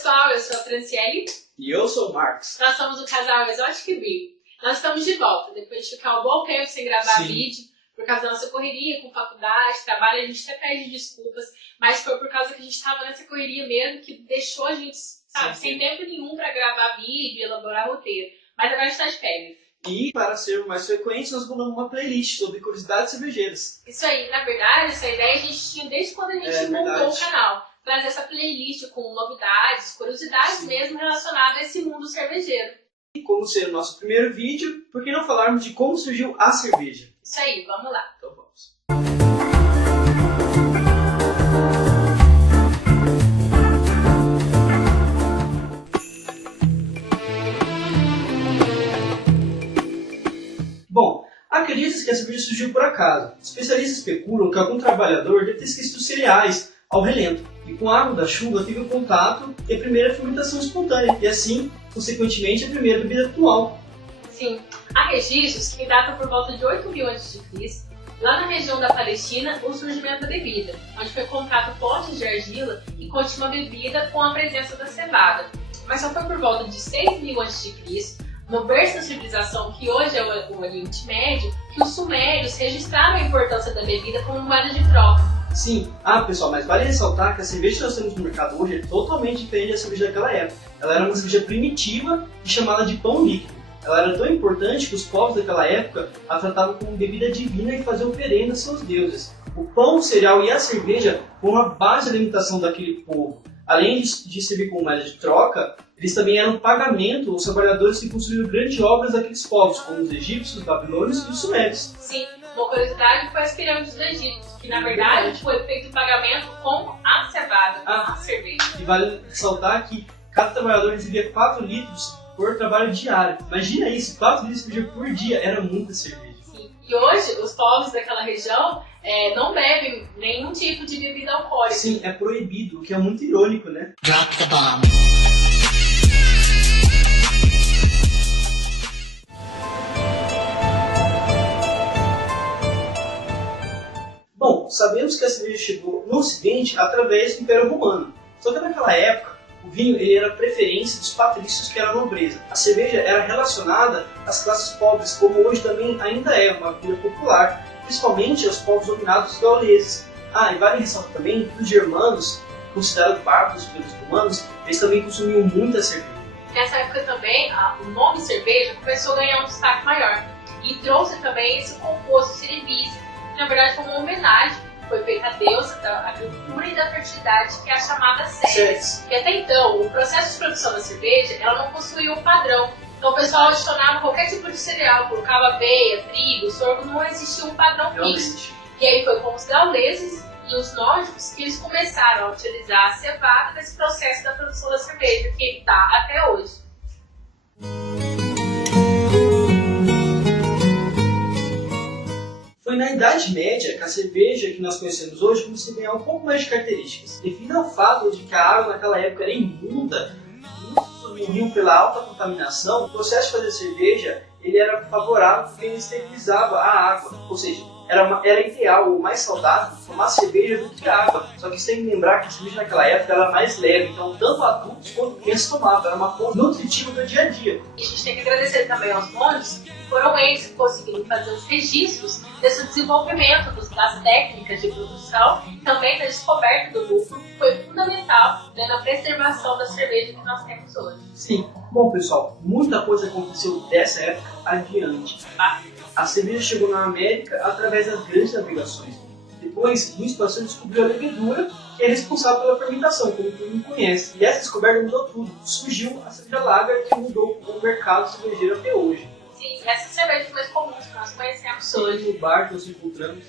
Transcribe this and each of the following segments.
pessoal, eu sou a Franciele. E eu sou o Marcos. Nós somos o casal Exotic Beer. Nós estamos de volta, depois de ficar um bom tempo sem gravar vídeo, por causa da nossa correria com faculdade, trabalho, a gente até pede desculpas, mas foi por causa que a gente estava nessa correria mesmo que deixou a gente, sabe, sem tempo nenhum para gravar vídeo e elaborar roteiro. Mas agora a gente está de férias. E, para ser mais frequente, nós montamos uma playlist sobre curiosidades cervejeiras. Isso aí, na verdade, essa ideia a gente tinha desde quando a gente montou o canal. Trazer essa playlist com novidades, curiosidades mesmo relacionadas a esse mundo cervejeiro. E como ser o nosso primeiro vídeo, por que não falarmos de como surgiu a cerveja? Isso aí, vamos lá. Então vamos. Bom, acredita-se que a cerveja surgiu por acaso. Especialistas especulam que algum trabalhador deve ter esquecido os cereais ao relento e com a água da chuva teve o contato e a primeira fermentação espontânea e assim, consequentemente, a primeira bebida atual. Sim, há registros que datam por volta de 8.000 a.C., lá na região da Palestina, o surgimento da bebida, onde foi encontrado potes de argila e continha uma bebida com a presença da cevada. Mas só foi por volta de 6.000 a.C., no berço da civilização que hoje é o Oriente Médio, que os sumérios registraram a importância da bebida como moeda de troca. Sim, pessoal, mas vale ressaltar que a cerveja que nós temos no mercado hoje é totalmente diferente da cerveja daquela época. Ela era uma cerveja primitiva e chamada de pão líquido. Ela era tão importante que os povos daquela época a tratavam como bebida divina e faziam oferenda a seus deuses. O pão, o cereal e a cerveja foram a base da alimentação daquele povo. Além de servir como moeda de troca, eles também eram pagamento aos trabalhadores que construíram grandes obras daqueles povos, como os egípcios, os babilônios e os sumérios. Sim, uma curiosidade foi as pirâmides do Egito, que na verdade foi feito pagamento com a cevada, a cerveja. E vale ressaltar que cada trabalhador recebia 4 litros por trabalho diário. Imagina isso, 4 litros de cerveja por dia, era muita cerveja. Sim. E hoje os povos daquela região não bebem nenhum tipo de bebida alcoólica. Sim, é proibido, o que é muito irônico, né? Drop the bomb. Bom, sabemos que a cerveja chegou no Ocidente através do Império Romano. Só que naquela época, o vinho ele era a preferência dos patrícios, que era a nobreza. A cerveja era relacionada às classes pobres, como hoje também ainda é uma bebida popular, principalmente aos povos dominados gauleses. E vale ressaltar também que os germanos, considerados bárbaros pelos romanos, eles também consumiam muita cerveja. Nessa época também, o nome cerveja começou a ganhar um destaque maior e trouxe também esse composto cerevisico, que na verdade foi uma homenagem que foi feita à deusa da agricultura e da fertilidade, que é a chamada Ceres. E até então, o processo de produção da cerveja ela não possuía um padrão. Então o pessoal adicionava qualquer tipo de cereal, colocava aveia, trigo, sorgo, não existia um padrão fixo. E aí foi com os gauleses e os nórdicos que eles começaram a utilizar a cevada nesse processo da produção da cerveja, que está até hoje. Foi na Idade Média que a cerveja que nós conhecemos hoje começou a ganhar um pouco mais de características. Devido ao fato de que a água naquela época era imunda, muitos morriam pela alta contaminação, o processo de fazer cerveja ele era favorável porque ele esterilizava a água, ou seja, era ideal ou mais saudável tomar cerveja do que água. Só que você tem que lembrar que a cerveja naquela época era mais leve, então tanto adultos quanto crianças tomavam, era uma fonte nutritiva do dia a dia. E a gente tem que agradecer também aos monges, que foram eles que conseguiram fazer os registros desse desenvolvimento das técnicas de produção e também da descoberta do lúpulo, que foi fundamental na preservação da cerveja que nós temos hoje. Sim. Bom, pessoal, muita coisa aconteceu dessa época adiante. A cerveja chegou na América através das grandes navegações. Depois, Luiz Pasteur descobriu a levedura, que é responsável pela fermentação, como todo mundo conhece. E essa descoberta mudou tudo. Surgiu a cerveja lager, que mudou o mercado cervejeiro até hoje. Sim, essas cervejas mais comuns que nós conhecemos hoje. No bar que nós encontramos.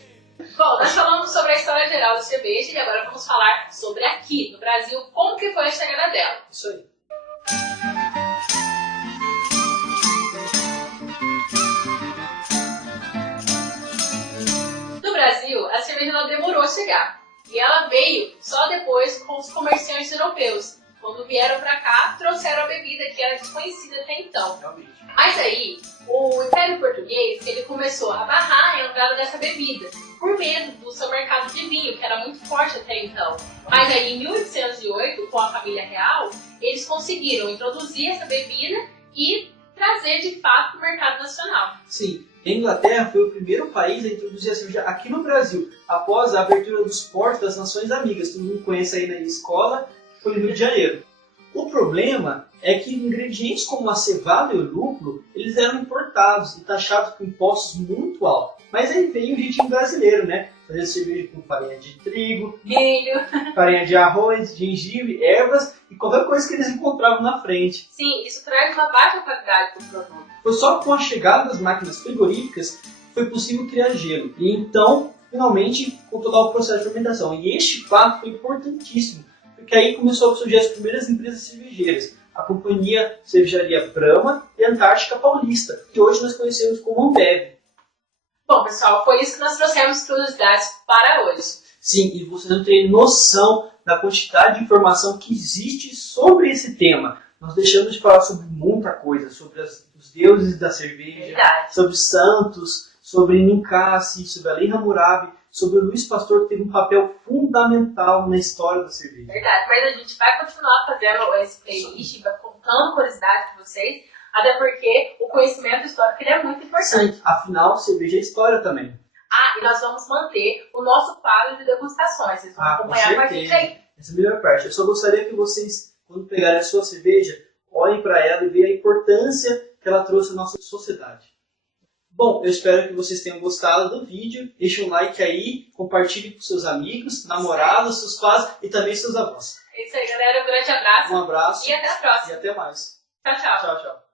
Bom, nós falamos sobre a história geral da cerveja e agora vamos falar sobre aqui, no Brasil, como que foi a chegada dela. Isso aí. No Brasil, a cerveja ela demorou a chegar e ela veio só depois com os comerciantes europeus. Quando vieram para cá, trouxeram a bebida que era desconhecida até então. Mas aí, o Império Português ele começou a barrar a entrada dessa bebida, por medo do seu mercado de vinho, que era muito forte até então. Mas aí, em 1808, com a família real, eles conseguiram introduzir essa bebida e trazer de fato para o mercado nacional. Sim, a Inglaterra foi o primeiro país a introduzir a cerveja aqui no Brasil, após a abertura dos portos das Nações Amigas. Todo mundo conhece aí na escola, foi no Rio de Janeiro. O problema é que ingredientes como a cevada e o lúpulo, eles eram importados e taxados com impostos muito altos. Mas aí veio o jeitinho brasileiro, né? Fazer cerveja com farinha de trigo, milho, farinha de arroz, gengibre, ervas e qualquer coisa que eles encontravam na frente. Sim, isso traz uma baixa qualidade para o produto. Foi só com a chegada das máquinas frigoríficas que foi possível criar gelo. E então, finalmente, controlar o processo de fermentação. E este fato foi importantíssimo, porque aí começou a surgir as primeiras empresas cervejeiras. A companhia Cervejaria Brahma e a Antártica Paulista, que hoje nós conhecemos como Ambev. Bom, pessoal, foi isso que nós trouxemos curiosidades para hoje. Sim, e você não tem noção da quantidade de informação que existe sobre esse tema. Nós deixamos de falar sobre muita coisa, sobre os deuses da cerveja, Verdade. sobre santos, sobre Ninkasi, sobre a Lei Hammurabi, sobre o Luiz Pastor, que teve um papel fundamental na história da cerveja. Verdade, mas a gente vai continuar fazendo esse playlist, vai contando curiosidades para vocês, até porque o conhecimento histórico ele é muito importante. Sim, afinal, cerveja é história também. Ah, e nós vamos manter o nosso quadro de degustações. Vocês vão acompanhar com a gente aí. Essa é a melhor parte. Eu só gostaria que vocês, quando pegarem a sua cerveja, olhem para ela e vejam a importância que ela trouxe à nossa sociedade. Bom, eu espero que vocês tenham gostado do vídeo. Deixe um like aí, compartilhe com seus amigos, namorados, seus pais e também seus avós. É isso aí, galera. Um grande abraço. Um abraço E até a próxima. e até mais. Tchau, tchau. Tchau, tchau.